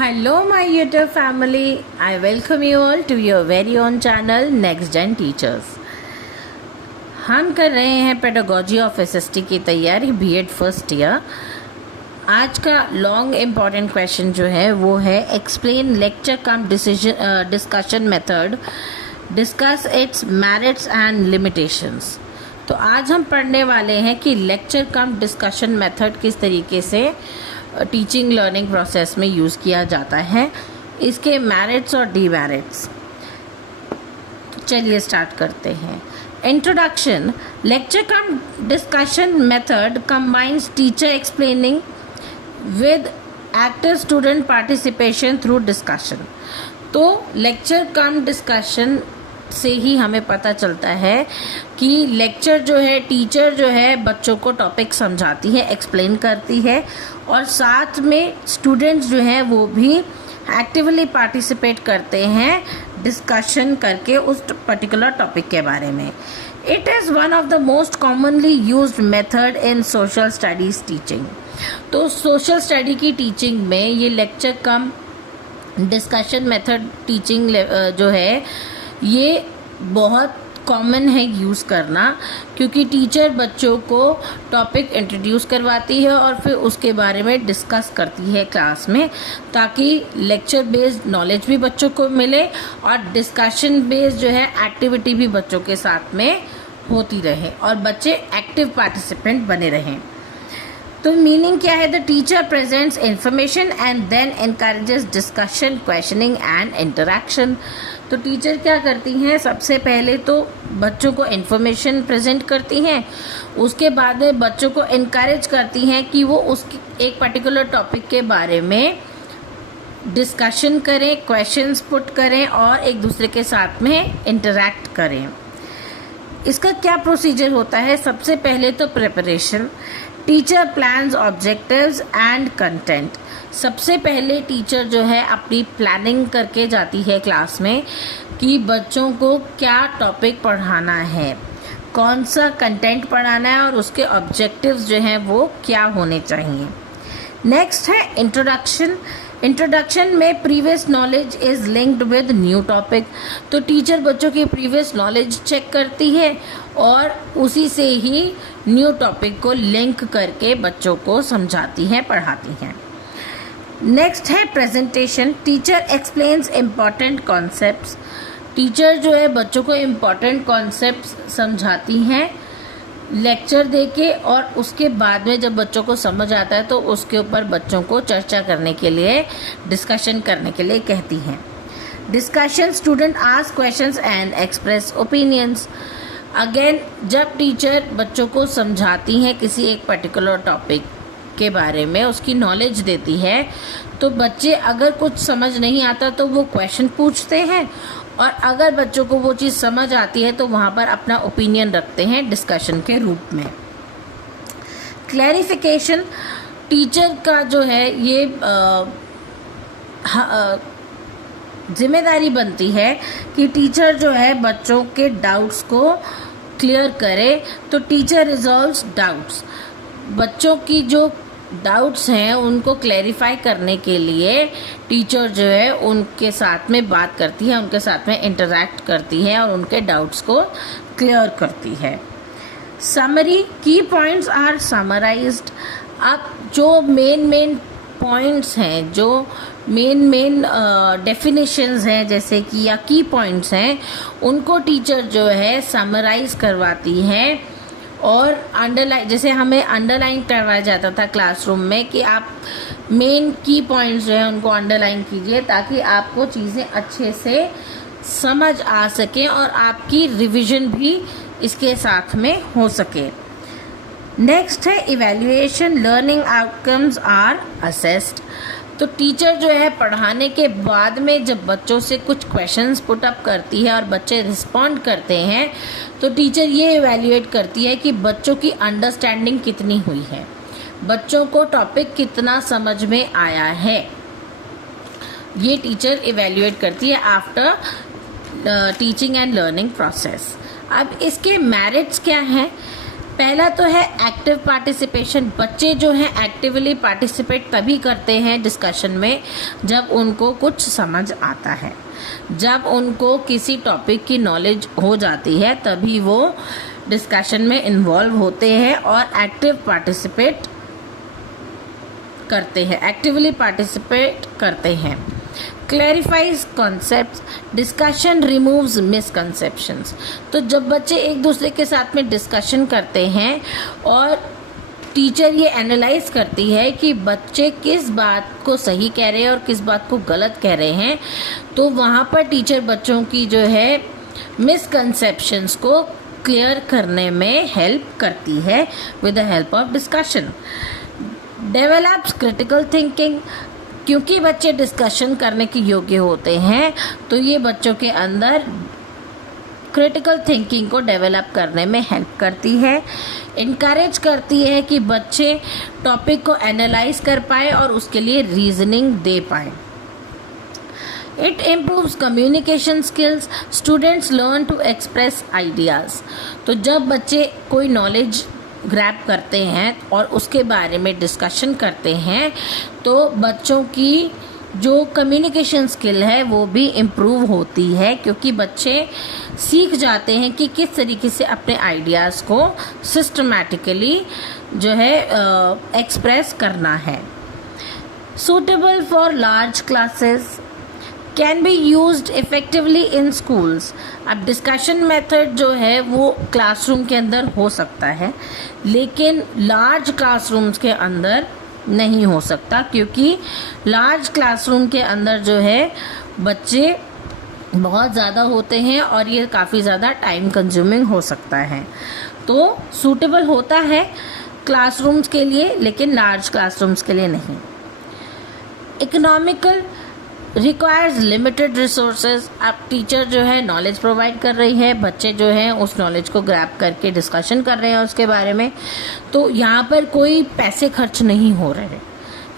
Hello, my YouTube family. I welcome you all to your very own channel Next Gen Teachers. हम कर रहे हैं pedagogy of SST की तैयारी BEd first year. आज का लॉन्ग इम्पॉर्टेंट क्वेश्चन जो है वो है explain lecture come discussion method, discuss it's merits and limitations. तो आज हम पढ़ने वाले हैं कि लेक्चर कम डिस्कशन मेथड किस तरीके से टीचिंग लर्निंग प्रोसेस में यूज़ किया जाता है, इसके मेरिट्स और डीमेरिट्स। चलिए स्टार्ट करते हैं। Introduction. Lecture come discussion method combines teacher explaining with active student participation through discussion. तो लेक्चर कम डिस्कशन से ही हमें पता चलता है कि लेक्चर जो है, टीचर जो है बच्चों को टॉपिक समझाती है, एक्सप्लेन करती है और साथ में स्टूडेंट्स जो हैं वो भी एक्टिवली पार्टिसिपेट करते हैं डिस्कशन करके उस पर्टिकुलर टॉपिक के बारे में। It is one of the most commonly used method in social studies teaching. तो सोशल स्टडी की टीचिंग में ये लेक्चर कम डिस्कशन मेथड टीचिंग जो है ये बहुत कॉमन है यूज़ करना, क्योंकि टीचर बच्चों को टॉपिक इंट्रोड्यूस करवाती है और फिर उसके बारे में डिस्कस करती है क्लास में, ताकि लेक्चर बेस्ड नॉलेज भी बच्चों को मिले और डिस्कशन बेस्ड जो है एक्टिविटी भी बच्चों के साथ में होती रहे और बच्चे एक्टिव पार्टिसिपेंट बने रहें। तो मीनिंग क्या है? The teacher presents information and then encourages discussion, questioning and interaction. तो टीचर क्या करती हैं? सबसे पहले तो बच्चों को इन्फॉर्मेशन प्रेजेंट करती हैं, उसके बाद में बच्चों को इनकरेज करती हैं कि वो उस एक पर्टिकुलर टॉपिक के बारे में डिस्कशन करें, क्वेश्चंस पुट करें और एक दूसरे के साथ में इंटरैक्ट करें। इसका क्या प्रोसीजर होता है? सबसे पहले तो preparation. Teacher plans objectives and content. सबसे पहले टीचर जो है अपनी प्लानिंग करके जाती है क्लास में कि बच्चों को क्या टॉपिक पढ़ाना है, कौन सा कंटेंट पढ़ाना है और उसके ऑब्जेक्टिव्स जो हैं वो क्या होने चाहिए। नेक्स्ट है इंट्रोडक्शन। इंट्रोडक्शन में previous knowledge is linked with new topic. तो टीचर बच्चों की प्रीवियस नॉलेज चेक करती है और उसी से ही न्यू टॉपिक को लिंक करके बच्चों को समझाती है, पढ़ाती हैं। नेक्स्ट है presentation. Teacher explains important concepts. Teacher जो है बच्चों को इम्पॉर्टेंट कॉन्सेप्ट्स समझाती हैं लेक्चर देके और उसके बाद में जब बच्चों को समझ आता है तो उसके ऊपर बच्चों को चर्चा करने के लिए, डिस्कशन करने के लिए कहती हैं। Discussion. Student ask questions and express opinions. Again जब टीचर बच्चों को समझाती हैं किसी एक पर्टिकुलर टॉपिक के बारे में, उसकी नॉलेज देती है, तो बच्चे अगर कुछ समझ नहीं आता तो वो क्वेश्चन पूछते हैं और अगर बच्चों को वो चीज़ समझ आती है तो वहाँ पर अपना ओपिनियन रखते हैं डिस्कशन के रूप में। क्लैरिफिकेशन। टीचर का जो है ये जिम्मेदारी बनती है कि टीचर जो है बच्चों के डाउट्स को क्लियर करे। तो टीचर रिजॉल्व्स डाउट्स। बच्चों की जो डाउट्स हैं उनको क्लैरिफाई करने के लिए टीचर जो है उनके साथ में बात करती है, उनके साथ में इंटरैक्ट करती है और उनके डाउट्स को क्लियर करती है। समरी। की पॉइंट्स आर समराइज्ड। अब जो मेन पॉइंट्स हैं, जो मेन डेफिनेशंस हैं जैसे कि या की पॉइंट्स हैं, उनको टीचर जो है समराइज करवाती है और अंडरलाइन, जैसे हमें अंडरलाइन करवाया जाता था क्लासरूम में कि आप मेन की पॉइंट्स जो है उनको अंडरलाइन कीजिए ताकि आपको चीज़ें अच्छे से समझ आ सके और आपकी रिवीजन भी इसके साथ में हो सके। नेक्स्ट है evaluation. Learning outcomes are assessed. तो टीचर जो है पढ़ाने के बाद में जब बच्चों से कुछ क्वेश्चंस पुट अप करती है और बच्चे रिस्पॉन्ड करते हैं तो टीचर ये इवैल्यूएट करती है कि बच्चों की अंडरस्टैंडिंग कितनी हुई है, बच्चों को टॉपिक कितना समझ में आया है। ये टीचर इवैल्यूएट करती है after teaching and learning process. अब इसके मेरिट्स क्या हैं? पहला तो है एक्टिव पार्टिसिपेशन। बच्चे जो हैं एक्टिवली पार्टिसिपेट तभी करते हैं डिस्कशन में जब उनको कुछ समझ आता है, जब उनको किसी टॉपिक की नॉलेज हो जाती है तभी वो डिस्कशन में इन्वॉल्व होते हैं और एक्टिव पार्टिसिपेट करते हैं, एक्टिवली पार्टिसिपेट करते हैं। Clarifies concepts, discussion removes misconceptions. तो जब बच्चे एक दूसरे के साथ में डिस्कशन करते हैं और टीचर ये एनालाइज करती है कि बच्चे किस बात को सही कह रहे हैं और किस बात को गलत कह रहे हैं, तो वहाँ पर टीचर बच्चों की जो है मिसकंसेप्शंस को क्लियर करने में हेल्प करती है with the help of discussion. Develops critical thinking, क्योंकि बच्चे डिस्कशन करने के योग्य होते हैं तो ये बच्चों के अंदर क्रिटिकल थिंकिंग को डेवलप करने में हेल्प करती है। इनकरेज करती है कि बच्चे टॉपिक को एनालाइज कर पाए और उसके लिए रीजनिंग दे पाए। It improves communication skills, students learn to express ideas. तो जब बच्चे कोई नॉलेज ग्रैब करते हैं और उसके बारे में डिस्कशन करते हैं तो बच्चों की जो कम्युनिकेशन स्किल है वो भी इम्प्रूव होती है, क्योंकि बच्चे सीख जाते हैं कि किस तरीके से अपने आइडियाज़ को सिस्टमैटिकली जो है एक्सप्रेस करना है। Suitable for large classes, can be used effectively in schools. अब डिस्कशन मेथड जो है वो क्लासरूम के अंदर हो सकता है लेकिन लार्ज क्लासरूम्स के अंदर नहीं हो सकता, क्योंकि लार्ज क्लासरूम के अंदर जो है बच्चे बहुत ज़्यादा होते हैं और ये काफ़ी ज़्यादा टाइम कंज्यूमिंग हो सकता है। तो सूटेबल होता है क्लासरूम्स के लिए लेकिन लार्ज क्लासरूम्स के लिए नहीं। Economical, requires limited resources. अब टीचर जो है नॉलेज प्रोवाइड कर रही है, बच्चे जो हैं उस नॉलेज को ग्रैब करके डिस्कशन कर रहे हैं उसके बारे में, तो यहाँ पर कोई पैसे खर्च नहीं हो रहे,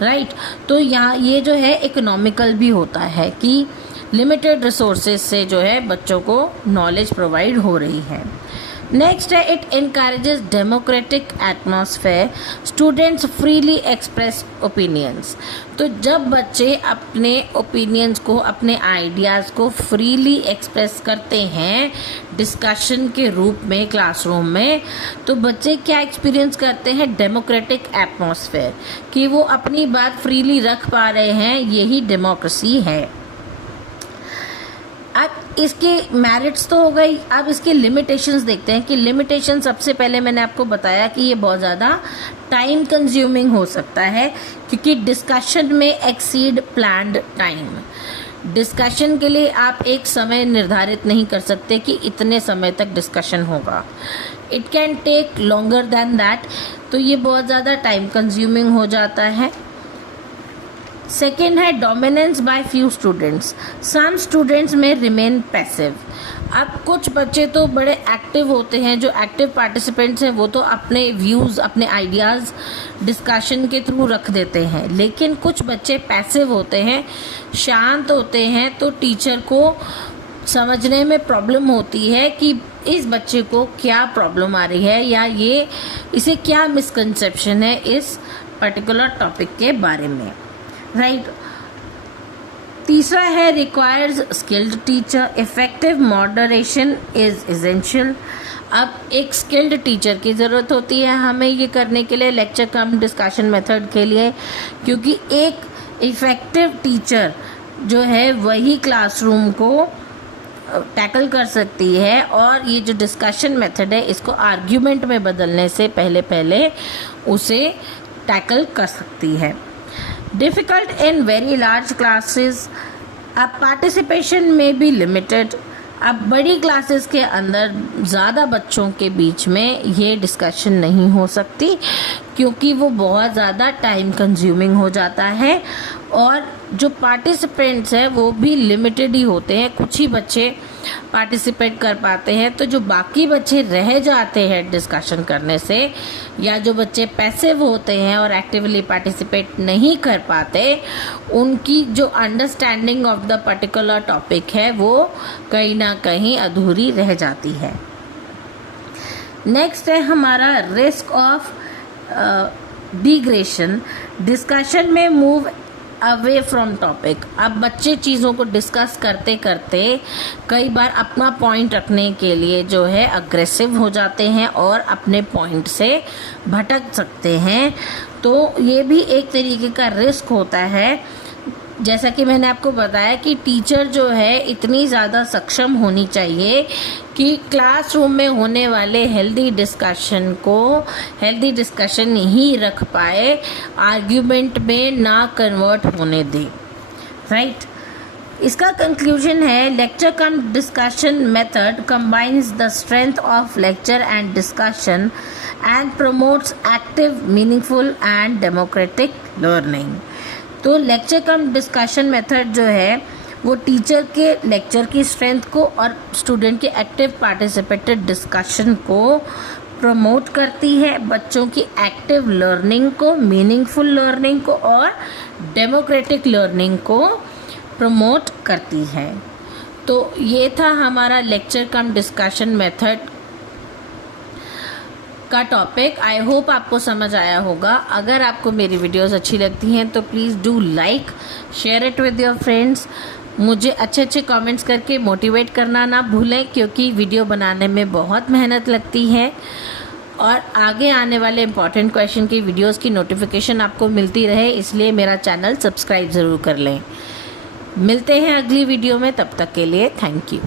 राइट। तो यहाँ ये जो है इकोनॉमिकल भी होता है कि लिमिटेड रिसोर्सेज से जो है बच्चों को नॉलेज प्रोवाइड हो रही है। नेक्स्ट है it encourages democratic atmosphere, students freely express opinions. तो जब बच्चे अपने ओपिनियंस को, अपने आइडियाज़ को फ्रीली एक्सप्रेस करते हैं डिस्कशन के रूप में क्लासरूम में, तो बच्चे क्या एक्सपीरियंस करते हैं, डेमोक्रेटिक एटमॉस्फेयर, कि वो अपनी बात फ्रीली रख पा रहे हैं, यही डेमोक्रेसी है। अब इसके मेरिट्स तो हो गई, अब इसके लिमिटेशंस देखते हैं कि लिमिटेशन सबसे पहले मैंने आपको बताया कि ये बहुत ज़्यादा टाइम कंज्यूमिंग हो सकता है, क्योंकि डिस्कशन में एक्सीड प्लान्ड टाइम। डिस्कशन के लिए आप एक समय निर्धारित नहीं कर सकते कि इतने समय तक डिस्कशन होगा। It can take longer than that, तो ये बहुत ज़्यादा टाइम कंज्यूमिंग हो जाता है। सेकेंड है dominance by few students, some students में रिमेन पैसिव। अब कुछ बच्चे तो बड़े एक्टिव होते हैं, जो एक्टिव पार्टिसिपेंट्स हैं वो तो अपने व्यूज़, अपने आइडियाज़ डिस्कशन के थ्रू रख देते हैं, लेकिन कुछ बच्चे पैसिव होते हैं, शांत होते हैं, तो टीचर को समझने में प्रॉब्लम होती है कि इस बच्चे को क्या प्रॉब्लम आ रही है या ये इसे क्या मिसकंसेप्शन है इस पर्टिकुलर टॉपिक के बारे में, राइट। तीसरा है requires skilled teacher, effective moderation is essential. अब एक स्किल्ड टीचर की ज़रूरत होती है हमें ये करने के लिए, लेक्चर कम डिस्कशन मेथड के लिए, क्योंकि एक इफेक्टिव टीचर जो है वही क्लासरूम को टैकल कर सकती है और ये जो डिस्कशन मेथड है इसको आर्ग्यूमेंट में बदलने से पहले उसे टैकल कर सकती है। Difficult in very large classes, अब पार्टिसिपेशन में भी लिमिटेड। अब बड़ी क्लासेस के अंदर ज़्यादा बच्चों के बीच में ये डिस्कशन नहीं हो सकती, क्योंकि वो बहुत ज़्यादा टाइम कंज्यूमिंग हो जाता है और जो पार्टिसिपेंट्स हैं वो भी लिमिटेड ही होते हैं, कुछ ही बच्चे पार्टिसिपेट कर पाते हैं। तो जो बाकी बच्चे रह जाते हैं डिस्कशन करने से, या जो बच्चे पैसिव होते हैं और एक्टिवली पार्टिसिपेट नहीं कर पाते, उनकी जो understanding of the particular topic है वो कहीं ना कहीं अधूरी रह जाती है। नेक्स्ट है हमारा रिस्क ऑफ डिग्रेशन। डिस्कशन में मूव अवे फ्रॉम टॉपिक। अब बच्चे चीज़ों को डिस्कस करते करते कई बार अपना पॉइंट रखने के लिए जो है अग्रेसिव हो जाते हैं और अपने पॉइंट से भटक सकते हैं। तो ये भी एक तरीके का रिस्क होता है। जैसा कि मैंने आपको बताया कि टीचर जो है इतनी ज़्यादा सक्षम होनी चाहिए कि क्लासरूम में होने वाले हेल्दी डिस्कशन ही रख पाए, आर्ग्यूमेंट में ना कन्वर्ट होने दे। राइट। इसका कंक्लूजन है lecture come discussion method combines the strength of lecture and discussion and promotes active, meaningful and democratic learning. तो लेक्चर कम डिस्कशन मेथड जो है वो टीचर के लेक्चर की स्ट्रेंथ को और स्टूडेंट के एक्टिव पार्टिसिपेटेड डिस्कशन को प्रमोट करती है, बच्चों की एक्टिव लर्निंग को, मीनिंगफुल लर्निंग को और डेमोक्रेटिक लर्निंग को प्रमोट करती है। तो ये था हमारा लेक्चर कम डिस्कशन मेथड का टॉपिक। आई होप आपको समझ आया होगा। अगर आपको मेरी वीडियोस अच्छी लगती हैं तो please do like, share it with your friends. मुझे अच्छे अच्छे कमेंट्स करके मोटिवेट करना ना भूलें, क्योंकि वीडियो बनाने में बहुत मेहनत लगती है और आगे आने वाले इम्पॉर्टेंट क्वेश्चन की वीडियोस की नोटिफिकेशन आपको मिलती रहे, इसलिए मेरा चैनल सब्सक्राइब ज़रूर कर लें। मिलते हैं अगली वीडियो में, तब तक के लिए थैंक यू।